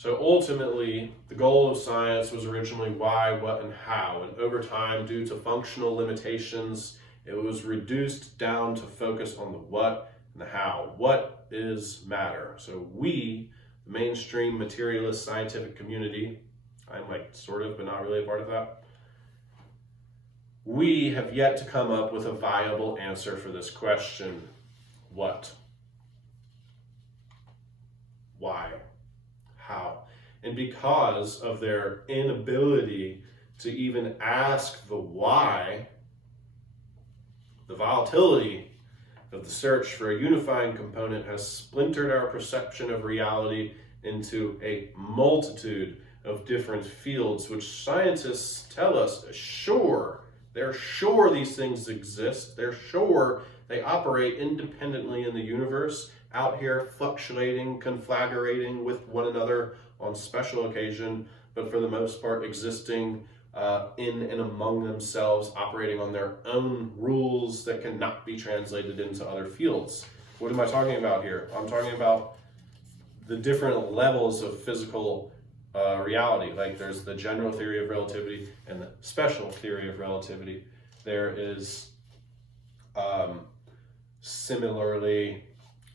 So ultimately, the goal of science was originally why, what, and how. And over time, due to functional limitations, it was reduced down to focus on the what and the how. What is matter? So we, the mainstream materialist scientific community, I'm like sort of, but not really a part of that, we have yet to come up with a viable answer for this question. What? Why? How? And because of their inability to even ask the why, the volatility of the search for a unifying component has splintered our perception of reality into a multitude of different fields, which scientists tell us they're sure these things exist. They're sure they operate independently in the universe, out here fluctuating, conflagrating with one another on special occasion, but for the most part existing in and among themselves, operating on their own rules that cannot be translated into other fields. What am I talking about here? I'm talking about the different levels of physical reality. Like there's the general theory of relativity and the special theory of relativity. There is similarly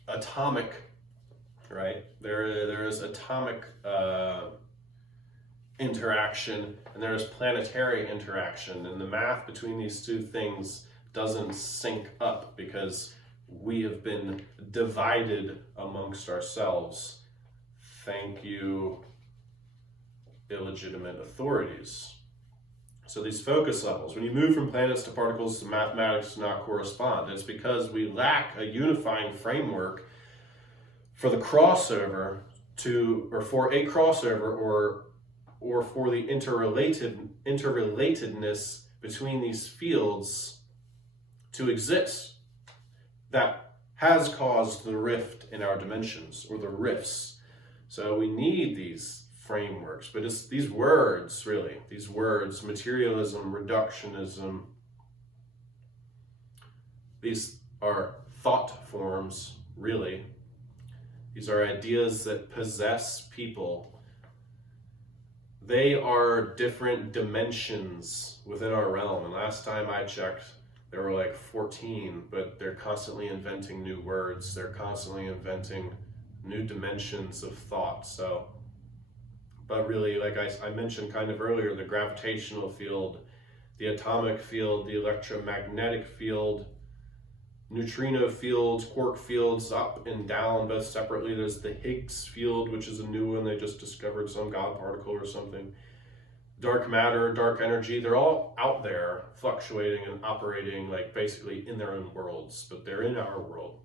atomic, right? There is atomic interaction, and there is planetary interaction, and the math between these two things doesn't sync up because we have been divided amongst ourselves. Thank you, illegitimate authorities. So these focus levels, when you move from planets to particles, the mathematics do not correspond. It's because we lack a unifying framework for the crossover for a crossover or for the interrelatedness between these fields to exist that has caused the rift in our dimensions, or the rifts. So we need these frameworks, but it's these words, really, these words, materialism, reductionism, these are thought forms, really. These are ideas that possess people. They are different dimensions within our realm. And last time I checked, there were like 14, but they're constantly inventing new words. They're constantly inventing new dimensions of thought. So, but really, like I mentioned kind of earlier, the gravitational field, the atomic field, the electromagnetic field, neutrino fields, quark fields, up and down, both separately. There's the Higgs field, which is a new one. They just discovered some God particle or something. Dark matter, dark energy, they're all out there fluctuating and operating like basically in their own worlds, but they're in our world.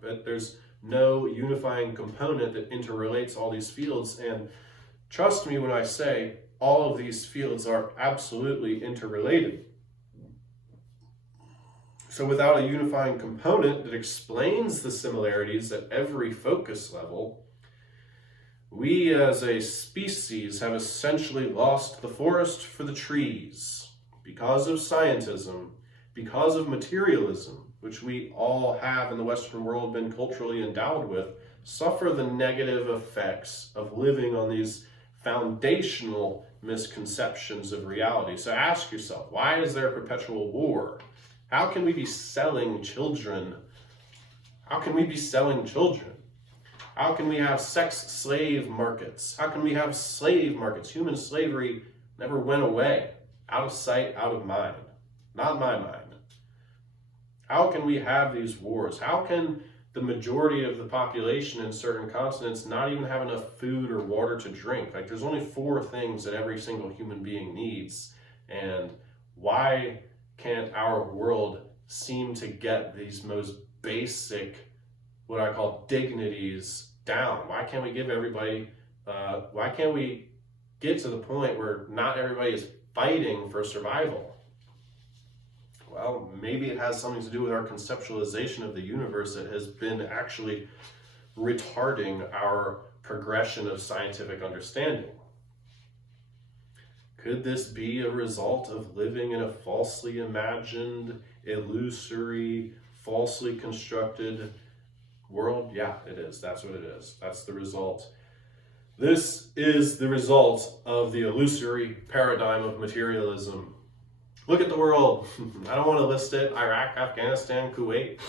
But there's no unifying component that interrelates all these fields. And trust me when I say all of these fields are absolutely interrelated. So without a unifying component that explains the similarities at every focus level, we as a species have essentially lost the forest for the trees because of scientism, because of materialism, which we all have in the Western world been culturally endowed with, suffer the negative effects of living on these foundational misconceptions of reality. So ask yourself, why is there a perpetual war? How can we be selling children? How can we be selling children? How can we have sex slave markets? How can we have slave markets? Human slavery never went away. Out of sight, out of mind. Not my mind. How can we have these wars? How can the majority of the population in certain continents not even have enough food or water to drink? Like, there's only 4 things that every single human being needs. And why can't our world seem to get these most basic, what I call dignities, down? Why can't we give everybody, why can't we get to the point where not everybody is fighting for survival? Well, maybe it has something to do with our conceptualization of the universe that has been actually retarding our progression of scientific understanding. Could this be a result of living in a falsely imagined, illusory, falsely constructed world? Yeah, it is. That's what it is. That's the result. This is the result of the illusory paradigm of materialism. Look at the world. I don't want to list it. Iraq, Afghanistan, Kuwait.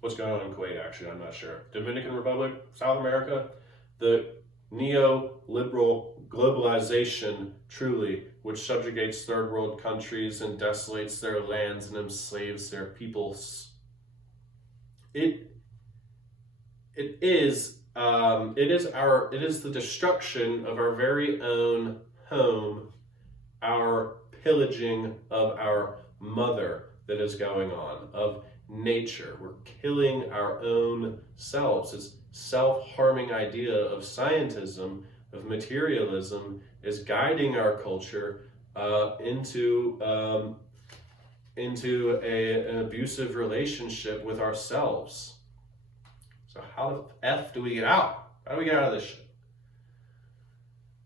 What's going on in Kuwait, actually? I'm not sure. Dominican Republic, South America. The neoliberal globalization, truly, which subjugates third world countries and desolates their lands and enslaves their peoples. It is the destruction of our very own home, our pillaging of our mother that is going on, of nature. We're killing our own selves. This self-harming idea of scientism, of materialism, is guiding our culture into an abusive relationship with ourselves. So how the F do we get out? How do we get out of this shit?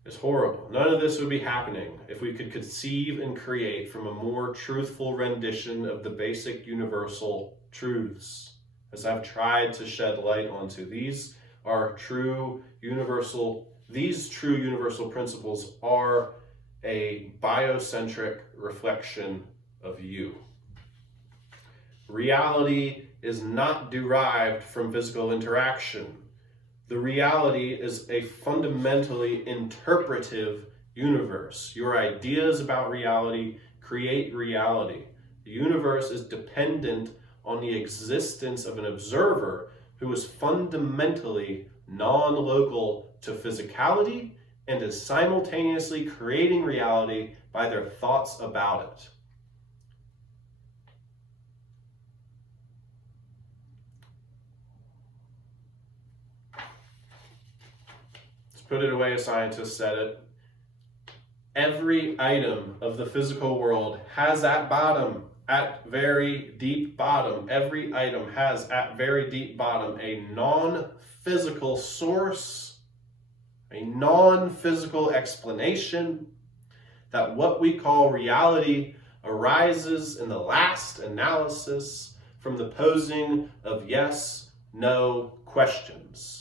It's horrible. None of this would be happening if we could conceive and create from a more truthful rendition of the basic universal truths, as I've tried to shed light onto. These true universal principles are a biocentric reflection of you. Reality is not derived from physical interaction. The reality is a fundamentally interpretive universe. Your ideas about reality create reality. The universe is dependent on the existence of an observer who is fundamentally non-local to physicality and is simultaneously creating reality by their thoughts about it. Put it away, a scientist said it. Every item of the physical world has at bottom, at very deep bottom, every item has at very deep bottom a non-physical source, a non-physical explanation that what we call reality arises in the last analysis from the posing of yes-no questions.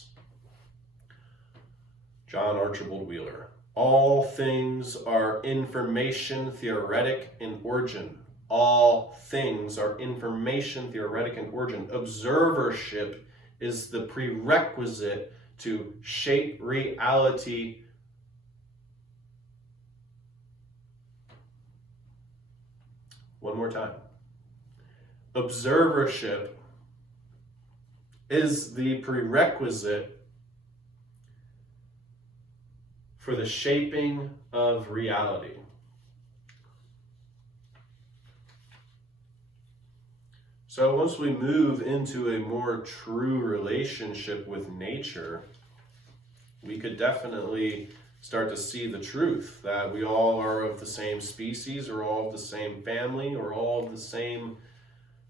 John Archibald Wheeler. All things are information theoretic in origin. All things are information theoretic in origin. Observership is the prerequisite to shape reality. One more time. Observership is the prerequisite for the shaping of reality. So once we move into a more true relationship with nature, we could definitely start to see the truth that we all are of the same species, or all of the same family, or all of the same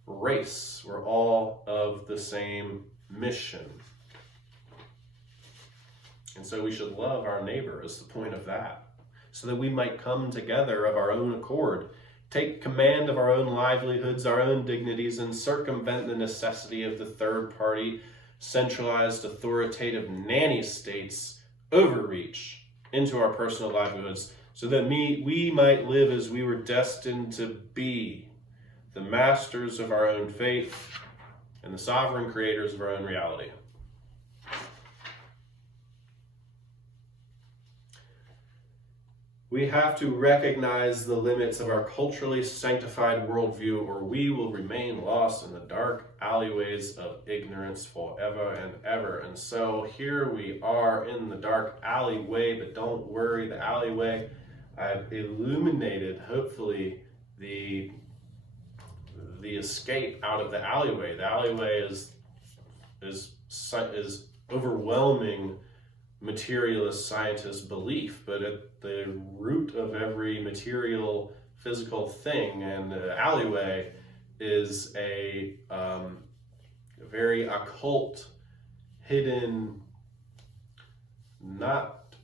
race. We're all of the same mission. And so we should love our neighbor is the point of that, so that we might come together of our own accord, take command of our own livelihoods, our own dignities, and circumvent the necessity of the third party, centralized, authoritative nanny state's overreach into our personal livelihoods, so that we might live as we were destined to be, the masters of our own fate and the sovereign creators of our own reality. We have to recognize the limits of our culturally sanctified worldview, or we will remain lost in the dark alleyways of ignorance forever and ever. And so here we are in the dark alleyway, but don't worry, the alleyway, I've illuminated, hopefully, the escape out of the alleyway. The alleyway is overwhelming materialist scientist belief, but at the root of every material physical thing and alleyway is a very occult, hidden, not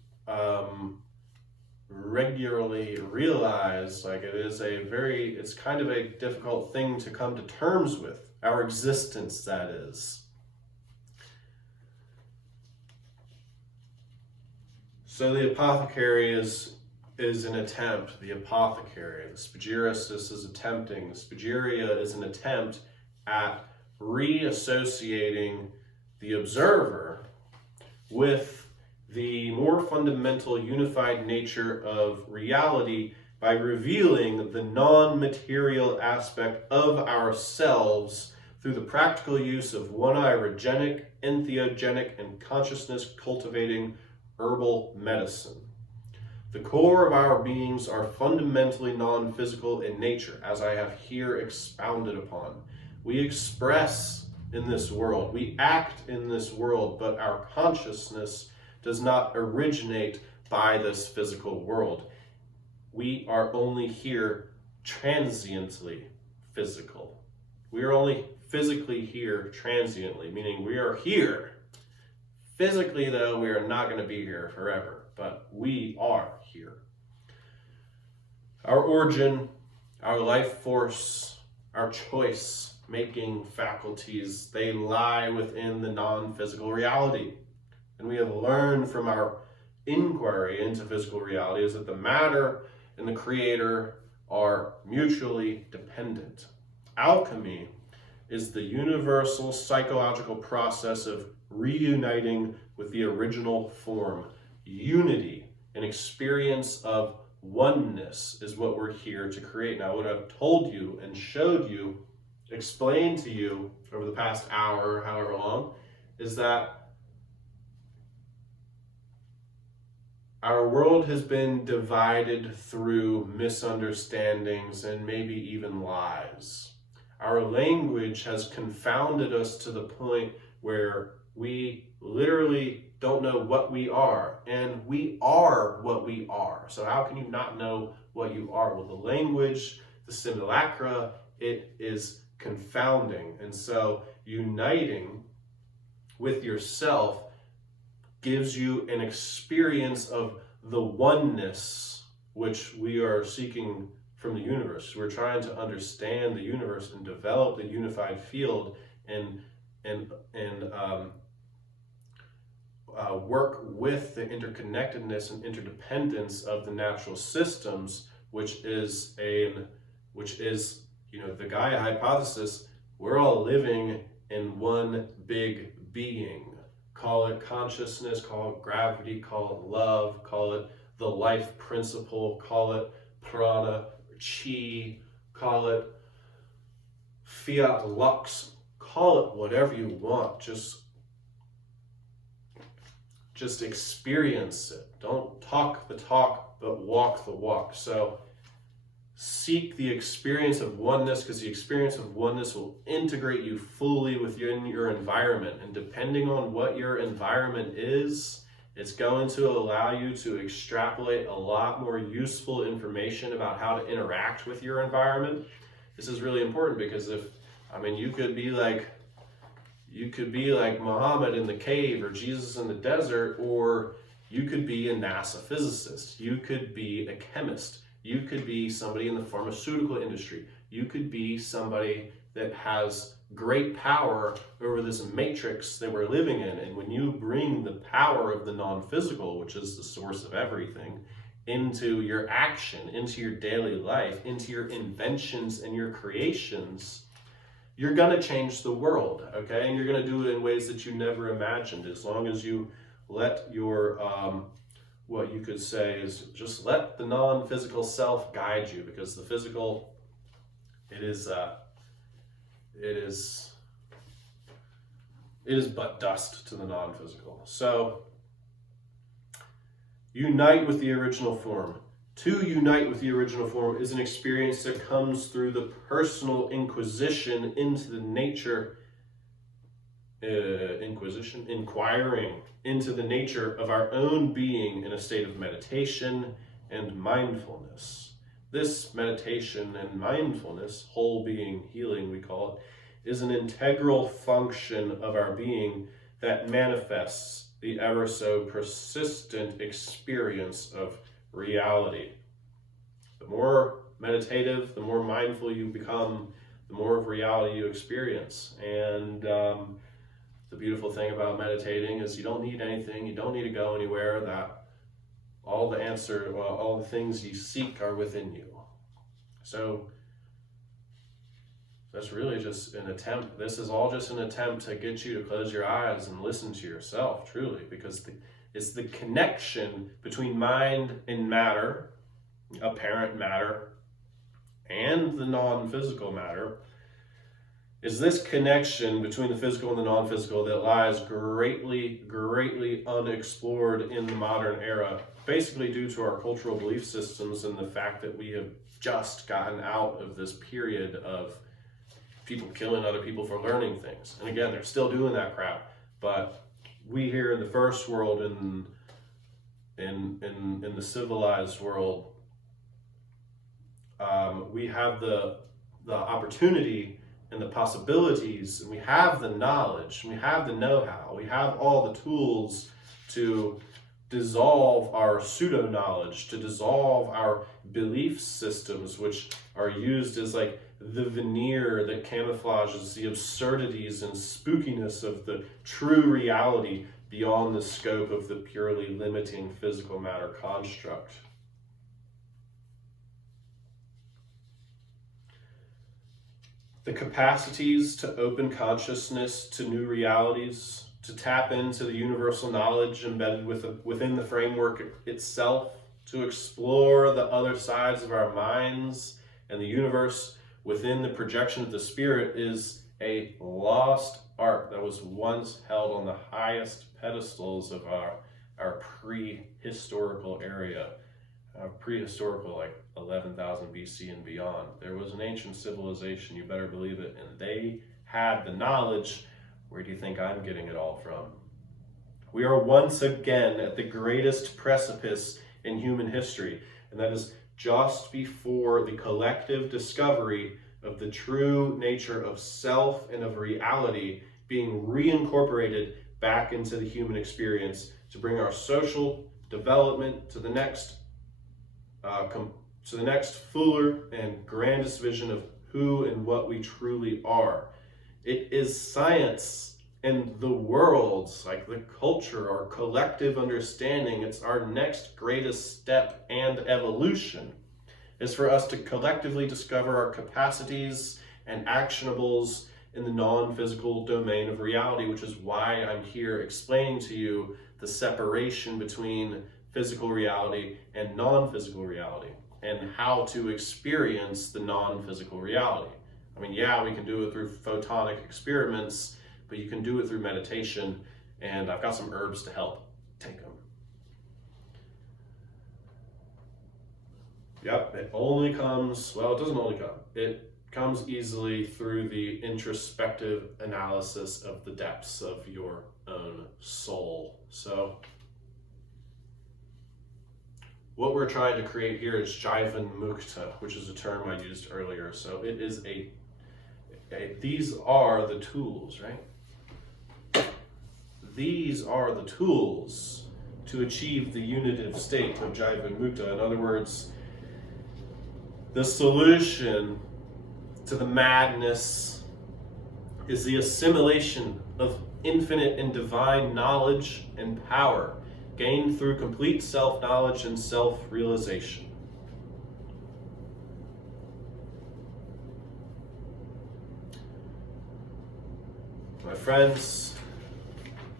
regularly realized, like it's kind of a difficult thing to come to terms with, our existence, that is. So the apothecary is an attempt. The apothecary, the spagyristus is attempting. The spagyria is an attempt at reassociating the observer with the more fundamental unified nature of reality by revealing the non-material aspect of ourselves through the practical use of one-irogenic, entheogenic, and consciousness-cultivating herbal medicine. The core of our beings are fundamentally non-physical in nature, as I have here expounded upon. We express in this world, we act in this world, but our consciousness does not originate by this physical world. We are only here transiently physical. We are only physically here transiently, meaning we are here. Physically, though, we are not going to be here forever, but we are here. Our origin, our life force, our choice-making faculties, they lie within the non-physical reality. And we have learned from our inquiry into physical reality is that the matter and the creator are mutually dependent. Alchemy is the universal psychological process of reuniting with the original form. Unity, an experience of oneness, is what we're here to create. Now, what I've told you and showed you, explained to you over the past hour, however long, is that our world has been divided through misunderstandings and maybe even lies. Our language has confounded us to the point where we literally don't know what we are, and we are what we are. So how can you not know what you are? Well, the language, the simulacra, it is confounding. And so uniting with yourself gives you an experience of the oneness which we are seeking from the universe. We're trying to understand the universe and develop the unified field and work with the interconnectedness and interdependence of the natural systems, which is the Gaia hypothesis. We're all living in one big being. Call it consciousness, call it gravity, call it love, call it the life principle, call it prana, chi, call it fiat lux, call it whatever you want. Just experience it. Don't talk the talk, but walk the walk. So seek the experience of oneness, because the experience of oneness will integrate you fully within your environment. And depending on what your environment is, it's going to allow you to extrapolate a lot more useful information about how to interact with your environment. This is really important because you could be like Muhammad in the cave or Jesus in the desert, or you could be a NASA physicist. You could be a chemist. You could be somebody in the pharmaceutical industry. You could be somebody that has great power over this matrix that we're living in. And when you bring the power of the non-physical, which is the source of everything, into your action, into your daily life, into your inventions and your creations, you're going to change the world, okay? And you're going to do it in ways that you never imagined, as long as you let your what you could say is just let the non-physical self guide you, because the physical, it is but dust to the non-physical. So unite with the original form. To unite with the original form is an experience that comes through the personal inquisition into the nature, inquiring into the nature of our own being in a state of meditation and mindfulness. This meditation and mindfulness, whole being healing we call it, is an integral function of our being that manifests the ever so persistent experience of reality. The more meditative, the more mindful you become, the more of reality you experience. And the beautiful thing about meditating is you don't need anything, you don't need to go anywhere. That all the answer, well, all the things you seek are within you. So that's really just an attempt. This is all just an attempt to get you to close your eyes and listen to yourself, truly, because it's the connection between mind and matter, apparent matter, and the non-physical matter. Is this connection between the physical and the non-physical that lies greatly, greatly unexplored in the modern era, basically due to our cultural belief systems and the fact that we have just gotten out of this period of people killing other people for learning things. And again, they're still doing that crap, but we here in the first world, in the civilized world, we have the opportunity and the possibilities, and we have the knowledge, and we have the know-how, we have all the tools to dissolve our pseudo-knowledge, to dissolve our belief systems, which are used as like the veneer that camouflages the absurdities and spookiness of the true reality beyond the scope of the purely limiting physical matter construct. The capacities to open consciousness to new realities, to tap into the universal knowledge embedded within the framework itself, to explore the other sides of our minds and the universe within the projection of the spirit, is a lost art that was once held on the highest pedestals of our prehistorical area. Prehistorical, like 11,000 BC and beyond. There was an ancient civilization, you better believe it, and they had the knowledge. Where do you think I'm getting it all from? We are once again at the greatest precipice in human history, and that is just before the collective discovery of the true nature of self and of reality being reincorporated back into the human experience to bring our social development to the next fuller and grandest vision of who and what we truly are. It is science and the world's, like the culture, our collective understanding. It's our next greatest step and evolution, is for us to collectively discover our capacities and actionables in the non-physical domain of reality, which is why I'm here explaining to you the separation between physical reality and non-physical reality, and how to experience the non-physical reality. I mean, yeah, we can do it through photonic experiments, but you can do it through meditation, and I've got some herbs to help. Take them. Yep, it only comes, well, it doesn't only come. It comes easily through the introspective analysis of the depths of your own soul. So, what we're trying to create here is Jivan Mukta, which is a term I used earlier. So it is these are the tools, right? These are the tools to achieve the unitive state of Jivan Mukta. In other words, the solution to the madness is the assimilation of infinite and divine knowledge and power, gained through complete self-knowledge and self-realization. My friends,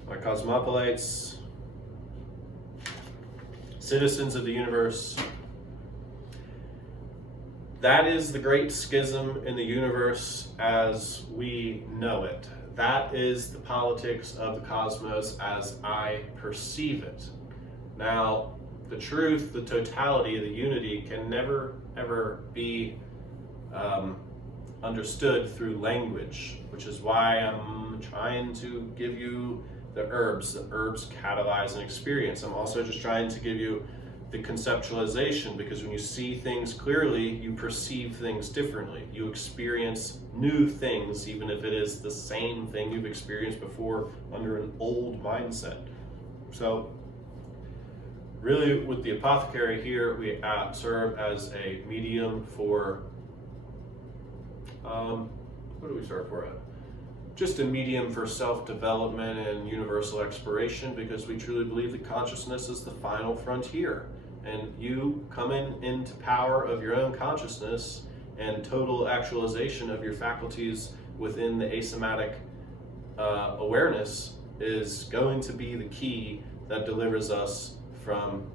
my cosmopolites, citizens of the universe, that is the great schism in the universe as we know it. That is the politics of the cosmos as I perceive it. Now, the truth, the totality, the unity can never, ever be understood through language, which is why I'm trying to give you the herbs. The herbs catalyze an experience. I'm also just trying to give you the conceptualization, because when you see things clearly, you perceive things differently. You experience new things, even if it is the same thing you've experienced before under an old mindset. So really, with the apothecary here, we serve as a medium for, what do we serve for? Just a medium for self-development and universal exploration, because we truly believe that consciousness is the final frontier. and you coming into power of your own consciousness and total actualization of your faculties within the asomatic awareness is going to be the key that delivers us from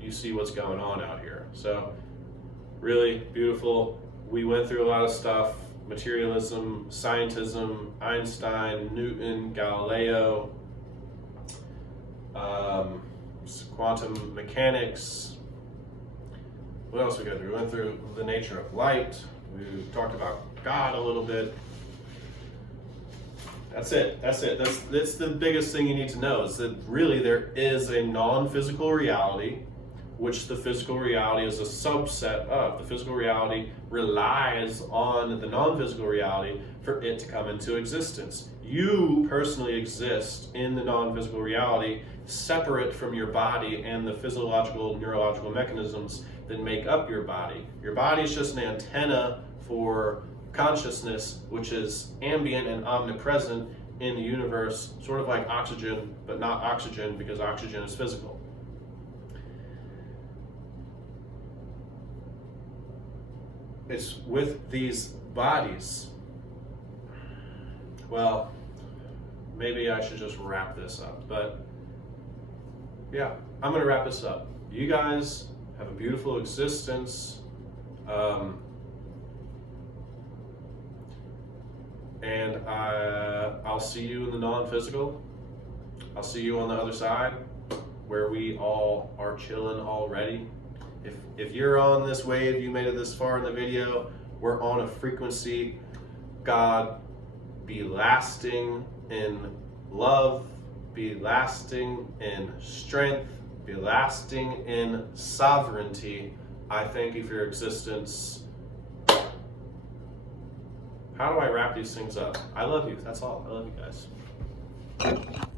you see what's going on out here. So really beautiful. We went through a lot of stuff: materialism, scientism, Einstein, Newton, Galileo, quantum mechanics. What else we go through? We went through the nature of light. We talked about God a little bit. That's it. That's the biggest thing you need to know, is that really there is a non-physical reality, which the physical reality is a subset of. The physical reality relies on the non-physical reality for it to come into existence. You personally exist in the non-physical reality, separate from your body and the physiological, neurological mechanisms that make up your body. Your body is just an antenna for consciousness, which is ambient and omnipresent in the universe, sort of like oxygen, but not oxygen, because oxygen is physical. It's with these bodies. Well, maybe I should just wrap this up, but yeah, I'm going to wrap this up. You guys have a beautiful existence. And I'll see you in the non-physical. I'll see you on the other side, where we all are chilling already. If you're on this wave, you made it this far in the video, we're on a frequency. God, be lasting in love, be lasting in strength, be lasting in sovereignty. I thank you for your existence. How do I wrap these things up? I love you. That's all. I love you guys.